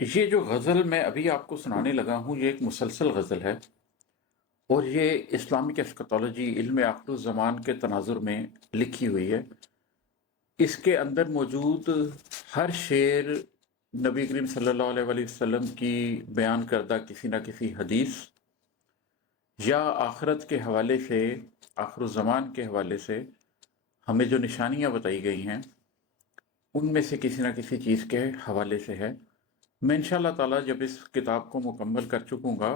ये जो गज़ल मैं अभी आपको सुनाने लगा हूँ, ये एक मुसलसल गज़ल है और ये इस्लामिक एस्कतोलॉजी इल्म आखिरुज़्ज़मान के तनाज़ुर में लिखी हुई है। इसके अंदर मौजूद हर शेर नबी करीम सल्लल्लाहु अलैहि वसल्लम की बयान करदा किसी न किसी हदीस या आखिरत के हवाले से, आखिरुज़्ज़मान के हवाले से हमें जो निशानियाँ बताई गई हैं, उनमें से किसी न किसी चीज़ के हवाले से है। मैं इंशाअल्लाह ताला जब इस किताब को मुकम्मल कर चुकूँगा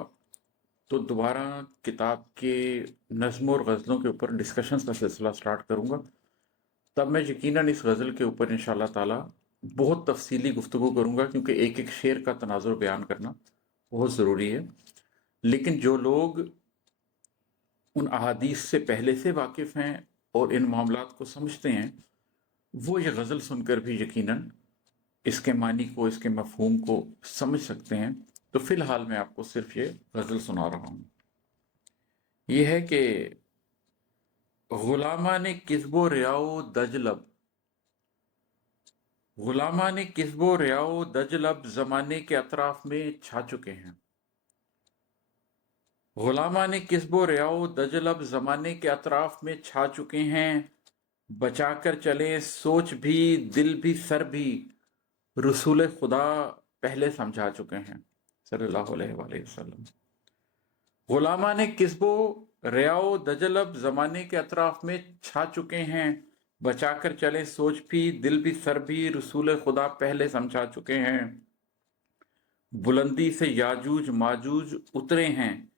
तो दोबारा किताब के नज़्म और गज़लों के ऊपर डिस्कशंस का सिलसिला स्टार्ट करूँगा। तब मैं यकीनन इस गज़ल के ऊपर इंशाअल्लाह ताला बहुत तफ़सीली गुफ्तगू करूँगा, क्योंकि एक-एक शेर का तनाज़ुर बयान करना बहुत ज़रूरी है। लेकिन जो लोग उन अहादीस से पहले से वाकिफ़ हैं और इन मामलात को समझते हैं, वो ये गज़ल सुनकर भी यकीनन इसके मानी को, इसके मफ़हूम को समझ सकते हैं। तो फ़िलहाल मैं आपको सिर्फ़ ये गज़ल सुना रहा हूँ। ये है कि गुलामाने किस्बो रियाओ दजलब, गुलामाने किस्बो रियाओ दजलब ज़माने के अतराफ में छा चुके हैं। गुलामाने किस्बो रियाओ दजलब ज़माने के अतराफ में छा चुके हैं। बचाकर चले सोच भी, दिल भी, सर भी, रसूल खुदा पहले समझा चुके हैं सल्लल्लाहु अलैहि वसल्लम। गुलामाने किस्बो रियाओ दजलब ज़माने के अतराफ में छा चुके हैं। बचाकर चले सोच भी, दिल भी, सर भी, रसूल खुदा पहले समझा चुके हैं। बुलंदी से याजूज माजूज उतरे हैं,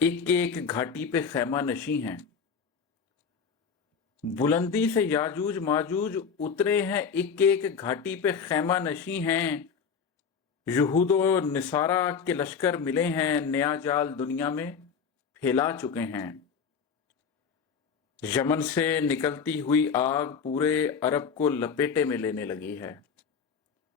एक एक घाटी पे खैमा नशी हैं। बुलंदी से याजूज माजूज उतरे हैं, एक एक घाटी पे खैमा नशी हैं। यहूद व निसारा के लश्कर मिले हैं, नया जाल दुनिया में फैला चुके हैं। यमन से निकलती हुई आग पूरे अरब को लपेटे में लेने लगी है।